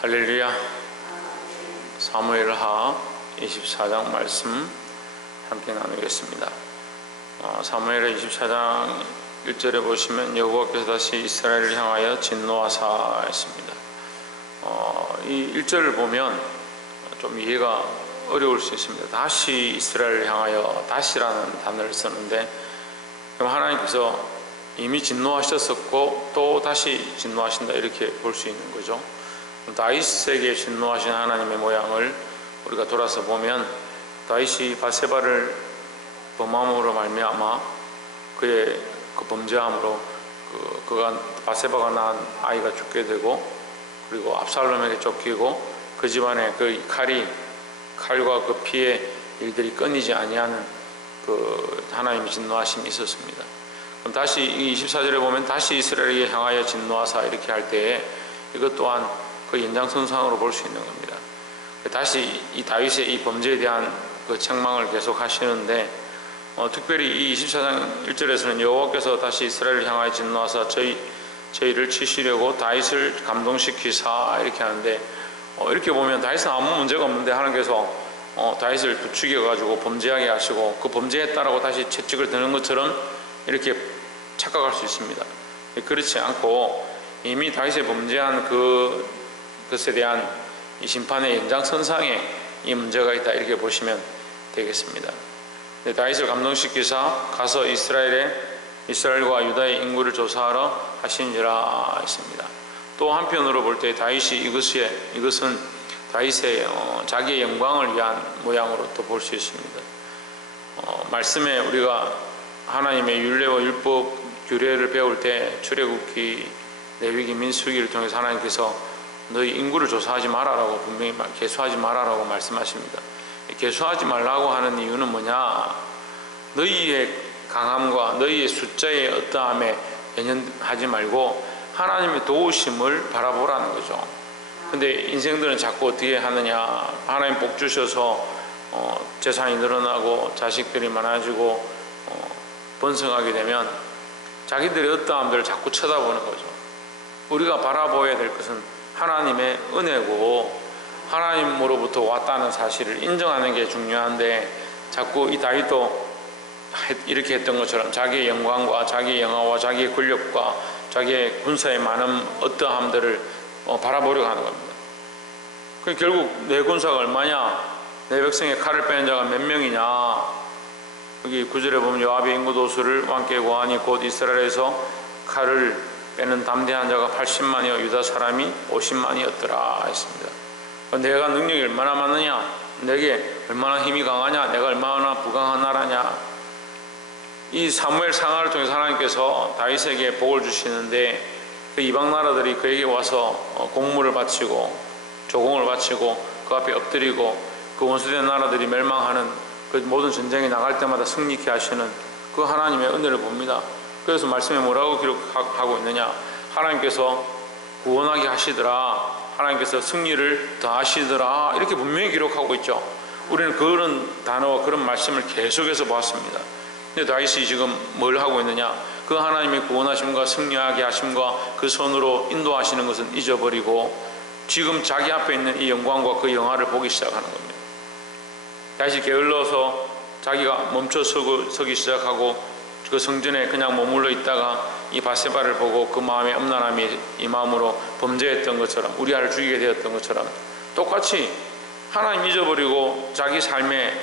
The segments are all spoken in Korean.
할렐루야. 사무엘하 24장 말씀 함께 나누겠습니다. 사무엘하 24장 1절에 보시면 여호와께서 다시 이스라엘을 향하여 진노하사 했습니다. 이 1절을 보면 좀 이해가 어려울 수 있습니다. 다시 이스라엘을 향하여, 다시라는 단어를 쓰는데, 그럼 하나님께서 이미 진노하셨었고 또 다시 진노하신다, 이렇게 볼 수 있는 거죠. 다윗에게 진노하신 하나님의 모양을 우리가 돌아서 보면, 다윗이 바세바를 범함으로 말미암아 그의 그 범죄함으로 그가 바세바가 낳은 아이가 죽게 되고, 그리고 압살롬에게 쫓기고, 그 집안에 그 칼과 그 피의 일들이 끊이지 아니하는 그 하나님의 진노하심이 있었습니다. 그럼 다시 이 24절에 보면 다시 이스라엘에게 향하여 진노하사, 이렇게 할 때에 이것 또한 그 연장선상으로 볼 수 있는 겁니다. 다시 이 다윗의 이 범죄에 대한 그 책망을 계속 하시는데, 특별히 이 24장 1절에서는 여호와께서 다시 이스라엘을 향하여 진노하사 저희를 치시려고 다윗을 감동시키사, 이렇게 하는데, 이렇게 보면 다윗은 아무 문제가 없는데 하나님께서 다윗을 부추겨 가지고 범죄하게 하시고 그 범죄했다라고 다시 채찍을 드는 것처럼 이렇게 착각할 수 있습니다. 그렇지 않고 이미 다윗의 범죄한 그것에 대한 이 심판의 연장선상에 이 문제가 있다, 이렇게 보시면 되겠습니다. 다윗을 감동시키사 가서 이스라엘과 유다의 인구를 조사하러 하신지라 했습니다. 또 한편으로 볼 때 다윗이 이것은 다윗의 자기의 영광을 위한 모양으로 또 볼 수 있습니다. 말씀에 우리가 하나님의 율례와 율법 규례를 배울 때 출애굽기, 레위기, 민수기를 통해서 하나님께서 너희 인구를 조사하지 마라라고 분명히 계수하지 마라라고 말씀하십니다. 계수하지 말라고 하는 이유는 뭐냐? 너희의 강함과 너희의 숫자의 어떠함에 연연하지 말고 하나님의 도우심을 바라보라는 거죠. 근데 인생들은 자꾸 어떻게 하느냐? 하나님 복 주셔서 재산이 늘어나고 자식들이 많아지고 번성하게 되면 자기들의 어떠함들을 자꾸 쳐다보는 거죠. 우리가 바라보아야 될 것은 하나님의 은혜고 하나님으로부터 왔다는 사실을 인정하는 게 중요한데, 자꾸 이 다윗도 이렇게 했던 것처럼 자기의 영광과 자기의 영화와 자기의 권력과 자기의 군사의 많은 어떠함들을 바라보려고 하는 겁니다. 결국 내 군사가 얼마냐, 내 백성의 칼을 빼는 자가 몇 명이냐. 여기 9절에 보면 요압의 인구 도수를 왕께 고하니 곧 이스라엘에서 칼을 빼는 담대한 자가 80만이요 유다 사람이 50만이었더라 했습니다. 내가 능력이 얼마나 많느냐, 내게 얼마나 힘이 강하냐, 내가 얼마나 부강한 나라냐. 이 사무엘 상하를 통해서 하나님께서 다윗에게 복을 주시는데, 그 이방 나라들이 그에게 와서 공물을 바치고 조공을 바치고 그 앞에 엎드리고 그 원수된 나라들이 멸망하는 그 모든 전쟁에 나갈 때마다 승리케 하시는 그 하나님의 은혜를 봅니다. 그래서 말씀에 뭐라고 기록하고 있느냐? 하나님께서 구원하게 하시더라, 하나님께서 승리를 더하시더라, 이렇게 분명히 기록하고 있죠. 우리는 그런 단어와 그런 말씀을 계속해서 보았습니다. 근데 다윗이 지금 뭘 하고 있느냐? 그 하나님의 구원하심과 승리하게 하심과 그 손으로 인도하시는 것은 잊어버리고 지금 자기 앞에 있는 이 영광과 그 영화를 보기 시작하는 겁니다. 다시 게을러서 자기가 멈춰 서기 시작하고 그 성전에 그냥 머물러 있다가 이 바세바를 보고 그 마음에 엄란함이 이 마음으로 범죄했던 것처럼, 우리아를 죽이게 되었던 것처럼 똑같이 하나님 잊어버리고 자기 삶의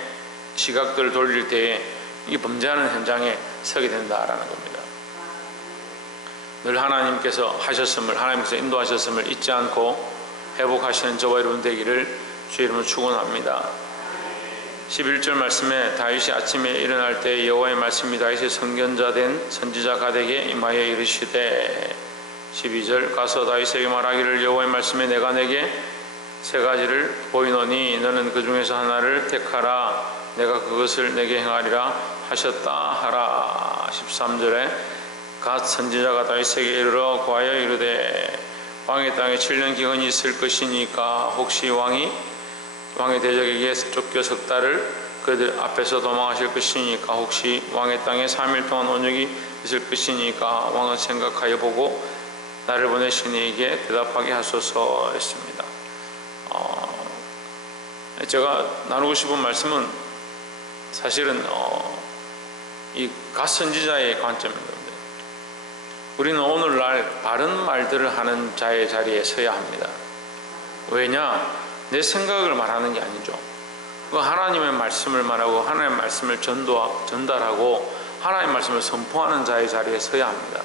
시각들을 돌릴 때에 이 범죄하는 현장에 서게 된다라는 겁니다. 늘 하나님께서 하셨음을, 하나님께서 인도하셨음을 잊지 않고 회복하시는 저와 여러분 되기를 주의 이름으로 축원합니다. 11절 말씀에 다윗이 아침에 일어날 때 여호와의 말씀이 다윗의 선견자 된 선지자 가덱에 임하여 이르시되, 12절 가서 다윗에게 말하기를 여호와의 말씀에 내가 내게 세 가지를 보이노니 너는 그 중에서 하나를 택하라, 내가 그것을 내게 행하리라 하셨다 하라. 13절에 갓 선지자가 다윗에게 이르러 고하여 이르되 왕의 땅에 7년 기근이 있을 것이니까 혹시 왕의 대적에게 쫓겨 석 달을 그들 앞에서 도망하실 것이니까 혹시 왕의 땅에 3일 동안 온역이 있을 것이니까 왕은 생각하여 보고 나를 보내신 이에게 대답하게 하소서 했습니다. 제가 나누고 싶은 말씀은 사실은 이 갓선지자의 관점인 겁니다. 우리는 오늘날 바른 말들을 하는 자의 자리에 서야 합니다. 왜냐? 내 생각을 말하는 게 아니죠. 그 하나님의 말씀을 말하고 하나님의 말씀을 전달하고 하나님의 말씀을 선포하는 자의 자리에 서야 합니다.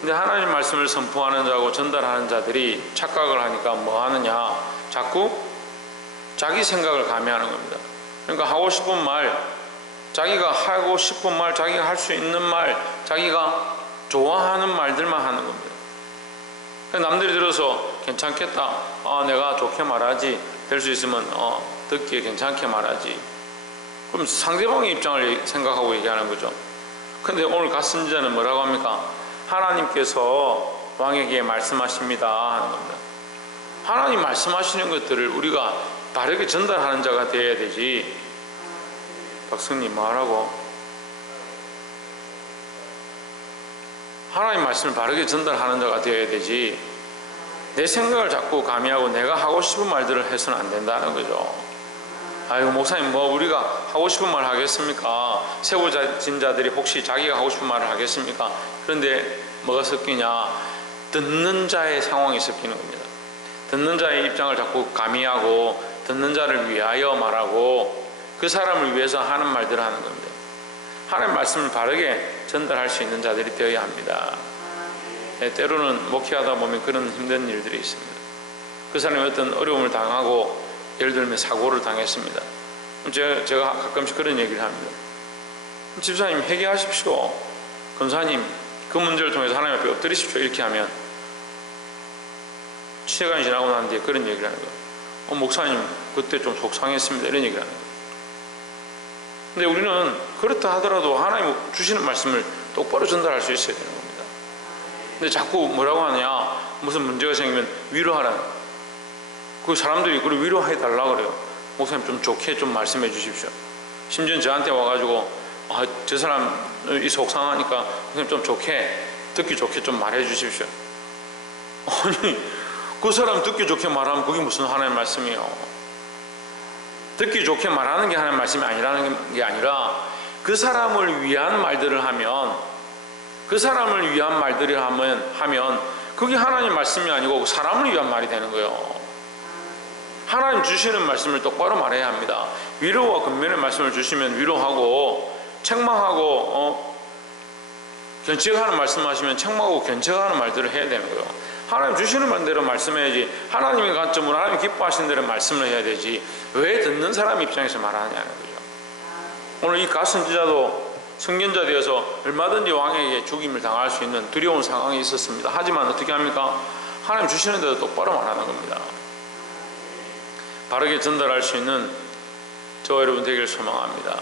근데 하나님 말씀을 선포하는 자고 전달하는 자들이 착각을 하니까 뭐 하느냐? 자꾸 자기 생각을 가미하는 겁니다. 그러니까 하고 싶은 말, 자기가 하고 싶은 말, 자기가 할 수 있는 말, 자기가 좋아하는 말들만 하는 겁니다. 남들이 들어서 괜찮겠다, 내가 좋게 말하지, 될 수 있으면 듣기에 괜찮게 말하지, 그럼 상대방의 입장을 생각하고 얘기하는 거죠. 근데 오늘 갓선지자는 뭐라고 합니까? 하나님께서 왕에게 말씀하십니다 하는 겁니다. 하나님 말씀하시는 것들을 우리가 바르게 전달하는 자가 되어야 되지. 박성님 뭐하라고? 하나님 말씀을 바르게 전달하는 자가 되어야 되지, 내 생각을 자꾸 가미하고 내가 하고 싶은 말들을 해서는 안 된다는 거죠. 아이고 목사님 뭐 우리가 하고 싶은 말 하겠습니까? 세워진 자들이 혹시 자기가 하고 싶은 말을 하겠습니까? 그런데 뭐가 섞이냐? 듣는 자의 상황이 섞이는 겁니다. 듣는 자의 입장을 자꾸 가미하고 듣는 자를 위하여 말하고 그 사람을 위해서 하는 말들을 하는 겁니다. 하나님의 말씀을 바르게 전달할 수 있는 자들이 되어야 합니다. 때로는 목회하다 보면 그런 힘든 일들이 있습니다. 그 사람이 어떤 어려움을 당하고 예를 들면 사고를 당했습니다. 제가 가끔씩 그런 얘기를 합니다. 집사님 회개하십시오. 검사님 그 문제를 통해서 하나님 앞에 엎드리십시오. 이렇게 하면 시간이 지나고 난 뒤에 그런 얘기를 하는 거예요. 목사님 그때 좀 속상했습니다. 이런 얘기를 하는 거예요. 근데 우리는 그렇다 하더라도 하나님 주시는 말씀을 똑바로 전달할 수 있어야 되는 겁니다. 근데 자꾸 뭐라고 하냐, 무슨 문제가 생기면 위로하라는, 그 사람들이 그걸 위로해달라 그래요. 목사님 좀 좋게 좀 말씀해 주십시오. 심지어 저한테 와가지고 저 사람이 속상하니까 목사님 좀 좋게, 듣기 좋게 좀 말해 주십시오. 아니 그 사람 듣기 좋게 말하면 그게 무슨 하나님의 말씀이에요. 듣기 좋게 말하는 게 하나님의 말씀이 아니라는 게 아니라 그 사람을 위한 말들을 하면, 그 사람을 위한 말들을 하면 그게 하나님 말씀이 아니고 사람을 위한 말이 되는 거예요. 하나님 주시는 말씀을 똑바로 말해야 합니다. 위로와 근면의 말씀을 주시면 위로하고, 책망하고 견책하는 말씀하시면 책망하고 견책하는 말들을 해야 되는 거예요. 하나님 주시는 말대로 말씀해야지, 하나님의 관점으로 하나님 기뻐하시는 대로 말씀을 해야 되지 왜 듣는 사람 입장에서 말하느냐는 거죠. 오늘 이 갓선지자도 선견자 되어서 얼마든지 왕에게 죽임을 당할 수 있는 두려운 상황이 있었습니다. 하지만 어떻게 합니까? 하나님 주시는 대로 똑바로 말하는 겁니다. 바르게 전달할 수 있는 저와 여러분 되기를 소망합니다.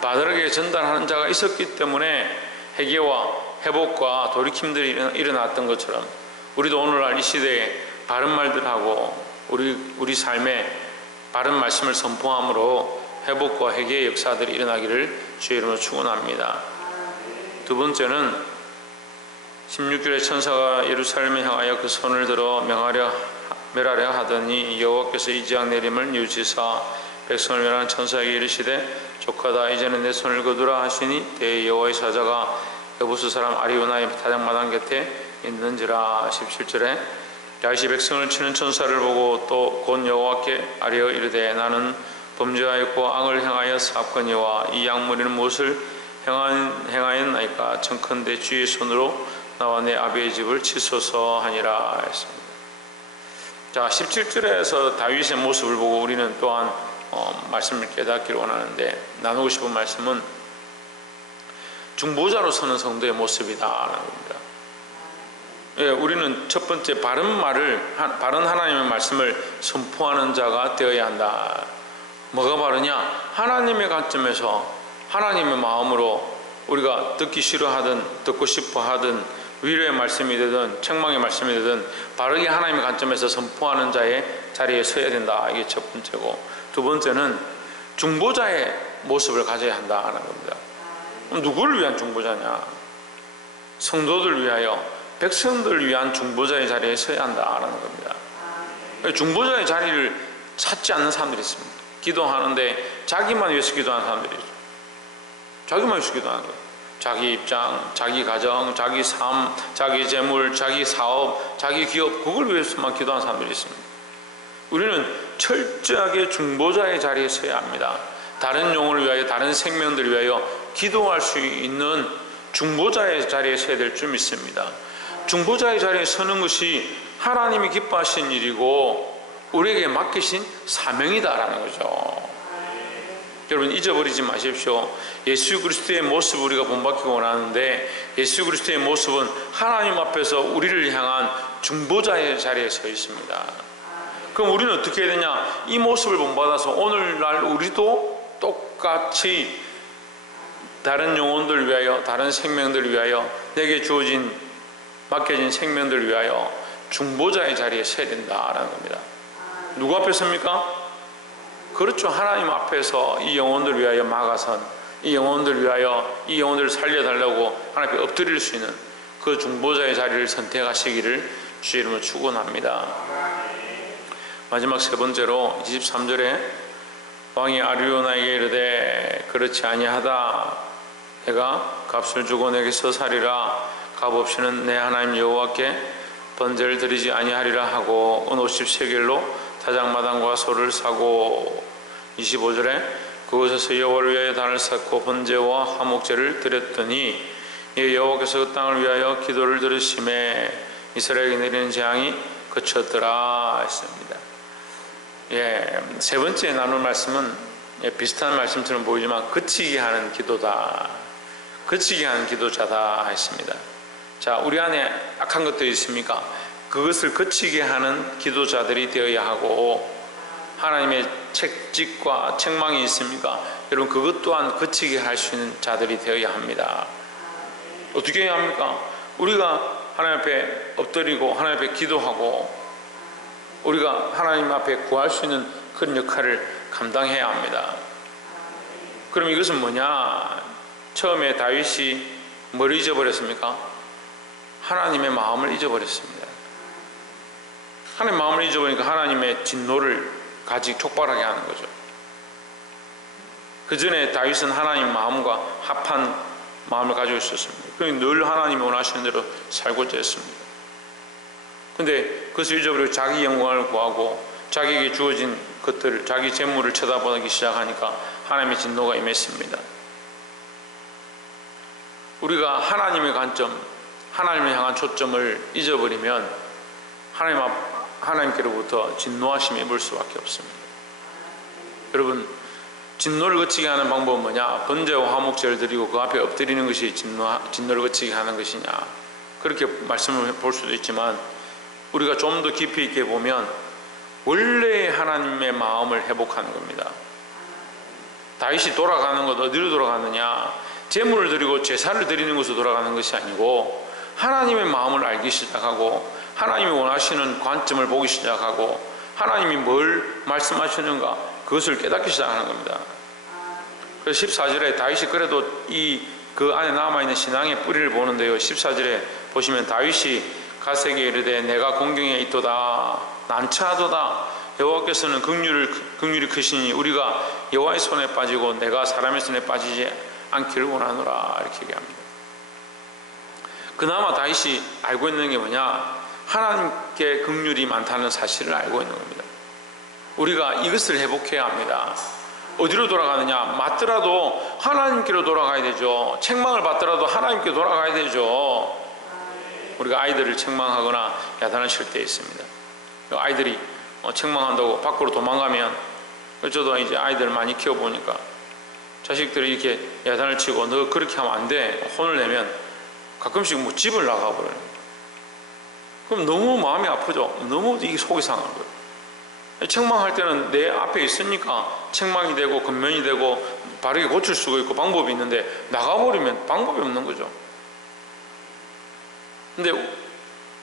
바르게 전달하는 자가 있었기 때문에 회개와 회복과 돌이킴들이 일어났던 것처럼 우리도 오늘날 이 시대에 바른 말들하고 우리 삶에 바른 말씀을 선포함으로 회복과 회개의 역사들이 일어나기를 주의 이름으로 축원합니다. 두 번째는 16절에 천사가 예루살렘에 향하여 그 손을 들어 멸하려 하더니 여호와께서 이 지각 내림을 뉘우치사 백성을 멸하는 천사에게 이르시되 조카다 이제는 내 손을 거두라 하시니 때 여호와의 사자가 여부스 사람 아리우나의 타작마당 곁에 있는지라. 17절에 다윗이 백성을 치는 천사를 보고 또 곧 여호와께 아뢰어 이르되 나는 범죄하였고 악을 행하여 사악거니와 이 약물이는 무엇을 행하였나이까? 청컨대 주의 손으로 나와 내 아비의 집을 치소서 하니라 했습니다. 자, 17절에서 다윗의 모습을 보고 우리는 또한 말씀을 깨닫기를 원하는데, 나누고 싶은 말씀은 중보자로 서는 성도의 모습이다라는 겁니다. 예, 우리는 첫 번째 바른 하나님의 말씀을 선포하는 자가 되어야 한다. 뭐가 바르냐? 하나님의 관점에서 하나님의 마음으로 우리가 듣기 싫어하든 듣고 싶어 하든 위로의 말씀이 되든 책망의 말씀이 되든 바르게 하나님의 관점에서 선포하는 자의 자리에 서야 된다. 이게 첫 번째고, 두 번째는 중보자의 모습을 가져야 한다는 겁니다. 누구를 위한 중보자냐? 성도들 위하여, 백성들을 위한 중보자의 자리에 서야 한다는 겁니다. 중보자의 자리를 찾지 않는 사람들이 있습니다. 기도하는데 자기만 위해서 기도하는 사람들이 있어요. 자기만 위해서 기도하는 거예요. 자기 입장, 자기 가정, 자기 삶, 자기 재물, 자기 사업, 자기 기업, 그걸 위해서만 기도하는 사람들이 있습니다. 우리는 철저하게 중보자의 자리에 서야 합니다. 다른 영혼을 위하여, 다른 생명들을 위하여 기도할 수 있는 중보자의 자리에 서야 될 줄 믿습니다. 중보자의 자리에 서는 것이 하나님이 기뻐하신 일이고 우리에게 맡기신 사명이다라는 거죠. 여러분 잊어버리지 마십시오. 예수 그리스도의 모습을 우리가 본받기 원하는데 예수 그리스도의 모습은 하나님 앞에서 우리를 향한 중보자의 자리에 서 있습니다. 그럼 우리는 어떻게 해야 되냐? 이 모습을 본받아서 오늘날 우리도 똑같이 다른 영혼들을 위하여, 다른 생명들을 위하여, 내게 주어진 맡겨진 생명들을 위하여 중보자의 자리에 서야 된다라는 겁니다. 누구 앞에 섭니까? 그렇죠. 하나님 앞에서 이 영혼들을 위하여 막아선, 이 영혼들을 위하여 이 영혼들을 살려달라고 하나님 앞에 엎드릴 수 있는 그 중보자의 자리를 선택하시기를 주의 이름으로 축원합니다. 마지막 세 번째로 23절에 왕이 아리요나에게 이르되 그렇지 아니하다. 내가 값을 주고 내게서 사리라. 값 없이는 내 하나님 여호와께 번제를 드리지 아니하리라 하고 은 50세겔로 타작마당과 소를 사고 25절에 그곳에서 여호와를 위하여 단을 쌓고 번제와 화목제를 드렸더니 이 여호와께서 그 땅을 위하여 기도를 들으심에 이스라엘에게 내리는 재앙이 그쳤더라 했습니다. 세 번째 나눌 말씀은 비슷한 말씀처럼 보이지만 그치게 하는 기도다, 그치게 하는 기도자다 했습니다. 자, 우리 안에 악한 것들이 있습니까? 그것을 그치게 하는 기도자들이 되어야 하고, 하나님의 책찍과 책망이 있습니까? 여러분 그것 또한 그치게 할 수 있는 자들이 되어야 합니다. 어떻게 해야 합니까? 우리가 하나님 앞에 엎드리고 하나님 앞에 기도하고 우리가 하나님 앞에 구할 수 있는 그런 역할을 감당해야 합니다. 그럼 이것은 뭐냐? 처음에 다윗이 뭘 잊어버렸습니까? 하나님의 마음을 잊어버렸습니다. 하나님의 마음을 잊어버리니까 하나님의 진노를 가지고 촉발하게 하는 거죠. 그 전에 다윗은 하나님 마음과 합한 마음을 가지고 있었습니다. 그러니 늘 하나님이 원하시는 대로 살고자 했습니다. 근데 그것을 잊어버리고 자기 영광을 구하고 자기에게 주어진 것들을, 자기 재물을 쳐다보기 시작하니까 하나님의 진노가 임했습니다. 우리가 하나님의 관점, 하나님을 향한 초점을 잊어버리면 하나님께로부터 진노하심이 임할 수밖에 없습니다. 여러분, 진노를 거치게 하는 방법은 뭐냐? 번제와 화목제를 드리고 그 앞에 엎드리는 것이 진노를 거치게 하는 것이냐? 그렇게 말씀을 볼 수도 있지만 우리가 좀 더 깊이 있게 보면 원래 하나님의 마음을 회복하는 겁니다. 다윗이 돌아가는 것 어디로 돌아가느냐? 제물을 드리고 제사를 드리는 것으로 돌아가는 것이 아니고 하나님의 마음을 알기 시작하고 하나님이 원하시는 관점을 보기 시작하고 하나님이 뭘 말씀하시는가 그것을 깨닫기 시작하는 겁니다. 그래서 14절에 다윗이 그래도 그 안에 남아있는 신앙의 뿌리를 보는데요. 14절에 보시면 다윗이 갓에게 이르되 내가 공경에 있도다 난처하도다 여호와께서는 긍휼이 크시니 우리가 여호와의 손에 빠지고 내가 사람의 손에 빠지지 않기를 원하노라 이렇게 얘기합니다. 그나마 다윗이 알고 있는 게 뭐냐? 하나님께 긍휼이 많다는 사실을 알고 있는 겁니다. 우리가 이것을 회복해야 합니다. 어디로 돌아가느냐? 맞더라도 하나님께로 돌아가야 되죠. 책망을 받더라도 하나님께 돌아가야 되죠. 우리가 아이들을 책망하거나 야단을 칠 때 있습니다. 아이들이 책망한다고 밖으로 도망가면, 저도 이제 아이들을 많이 키워보니까 자식들이 이렇게 야단을 치고 너 그렇게 하면 안 돼 혼을 내면 가끔씩 집을 나가버려요. 그럼 너무 마음이 아프죠. 너무 이게 속이 상한 거예요. 책망할 때는 내 앞에 있으니까 책망이 되고 근면이 되고 바르게 고칠 수가 있고 방법이 있는데 나가버리면 방법이 없는 거죠. 근데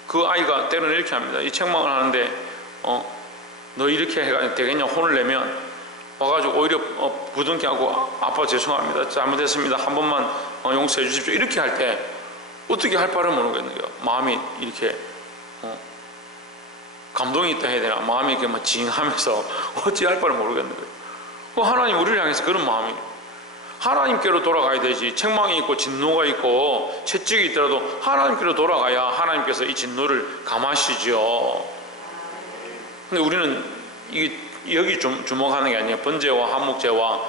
그 아이가 때로는 이렇게 합니다. 이 책망을 하는데 너 이렇게 해가 되겠냐 혼을 내면 와가지고 오히려 부둥켜 하고 아빠 죄송합니다 잘못했습니다 한 번만 용서해 주십시오 이렇게 할 때 어떻게 할 바를 모르겠는 거예요. 마음이 이렇게 감동이 있다 해야 되나? 마음이 이렇게 막 징하면서 어찌할 바를 모르겠는 거예요. 하나님 우리를 향해서 그런 마음이, 하나님께로 돌아가야 되지. 책망이 있고 진노가 있고 채찍이 있더라도 하나님께로 돌아가야 하나님께서 이 진노를 감하시죠. 근데 우리는 이게 여기 주목하는 게 아니에요. 번제와 한목제와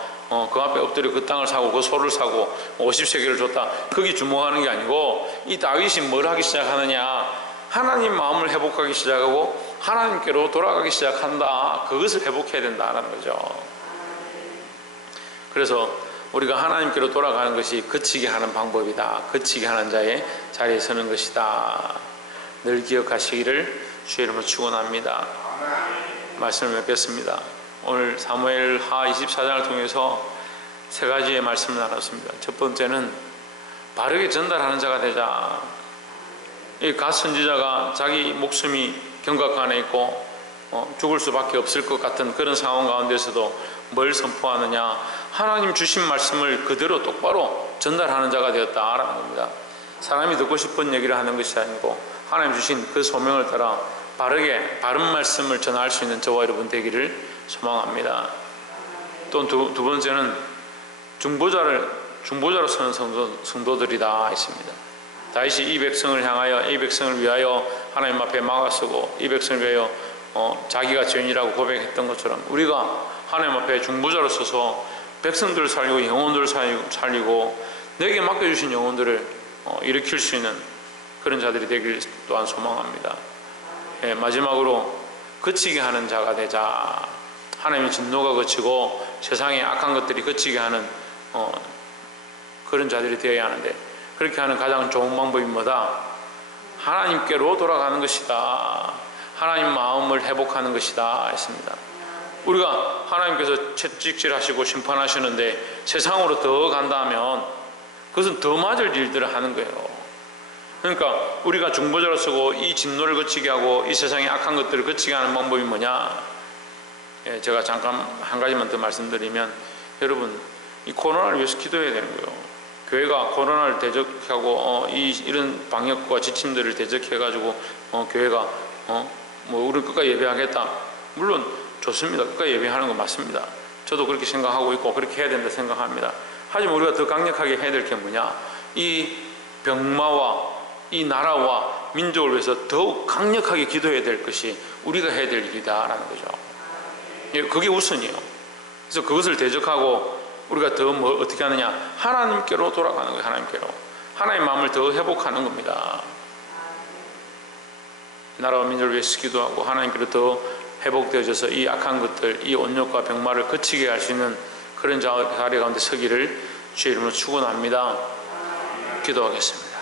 그 앞에 엎드려 그 땅을 사고 그 소를 사고 50세겔을 줬다, 거기 주목하는 게 아니고, 이 다윗이 뭘 하기 시작하느냐, 하나님 마음을 회복하기 시작하고 하나님께로 돌아가기 시작한다. 그것을 회복해야 된다는 거죠. 그래서 우리가 하나님께로 돌아가는 것이 그치게 하는 방법이다. 그치게 하는 자의 자리에 서는 것이다. 늘 기억하시기를 주의 이름으로 축원합니다. 말씀을 맺겠습니다. 오늘 사무엘하 24장을 통해서 세 가지의 말씀을 나눴습니다. 첫 번째는 바르게 전달하는 자가 되자. 이 갓 선지자가 자기 목숨이 경각간에 있고 죽을 수밖에 없을 것 같은 그런 상황 가운데서도 뭘 선포하느냐, 하나님 주신 말씀을 그대로 똑바로 전달하는 자가 되었다라는 겁니다. 사람이 듣고 싶은 얘기를 하는 것이 아니고 하나님 주신 그 소명을 따라 바르게 바른 말씀을 전할 수 있는 저와 여러분 되기를 소망합니다. 또 두 번째는 중보자로 서는 성도들이다 했습니다. 다윗이 이 백성을 향하여, 이 백성을 위하여 하나님 앞에 막아서고 이 백성을 위하여 자기가 죄인이라고 고백했던 것처럼 우리가 하나님 앞에 중보자로 서서 백성들을 살리고 영혼들을 살리고 내게 맡겨주신 영혼들을 일으킬 수 있는 그런 자들이 되길 또한 소망합니다. 예, 마지막으로 그치게 하는 자가 되자. 하나님의 진노가 그치고 세상의 악한 것들이 그치게 하는 그런 자들이 되어야 하는데, 그렇게 하는 가장 좋은 방법이 뭐다? 하나님께로 돌아가는 것이다. 하나님 마음을 회복하는 것이다 했습니다. 우리가 하나님께서 채찍질하시고 심판하시는데 세상으로 더 간다 하면 그것은 더 맞을 일들을 하는 거예요. 그러니까 우리가 중보자로 서고 이 진노를 거치게 하고 이 세상의 악한 것들을 거치게 하는 방법이 뭐냐? 예, 제가 잠깐 한 가지만 더 말씀드리면, 여러분 이 코로나를 위해서 기도해야 되는 거예요. 교회가 코로나를 대적하고 이런 방역과 지침들을 대적해가지고 교회가 우리 끝까지 예배하겠다. 물론 좋습니다. 끝까지 예배하는 거 맞습니다. 저도 그렇게 생각하고 있고 그렇게 해야 된다 생각합니다. 하지만 우리가 더 강력하게 해야 될 게 뭐냐? 이 병마와 이 나라와 민족을 위해서 더욱 강력하게 기도해야 될 것이 우리가 해야 될 일이다라는 거죠. 그게 우선이에요. 그래서 그것을 대적하고 우리가 더 어떻게 하느냐? 하나님께로 돌아가는 거예요. 하나님께로. 하나님 마음을 더 회복하는 겁니다. 나라와 민족을 위해서 기도하고 하나님께로 더 회복되어져서 이 악한 것들, 이 온역과 병마를 거치게 할 수 있는 그런 자리 가운데 서기를 주의 이름으로 축원합니다. 기도하겠습니다.